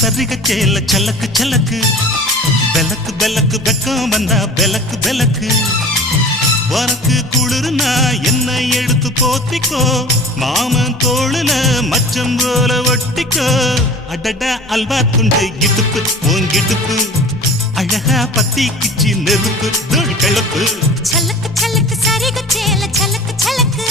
சரிக சேல சலக்கு சலக்கு பெலக்கு பெலக்கு வெக்கம் வந்தா பெலக்கு பெலக்கு உனக்கு குளிர்னா என்னை எடுத்து போத்திக்கோ மாமன் தோளுல மச்சம் போல ஒட்டிக்கோ அடடா அல்வா துண்டு இடுப்பு உங்கிடுப்பு அழகா பத்தி கிச்சி நெருப்பு தூள் கிளப்பு சலக்கு சலக்கு சரிக சேல சலக்கு சலக்கு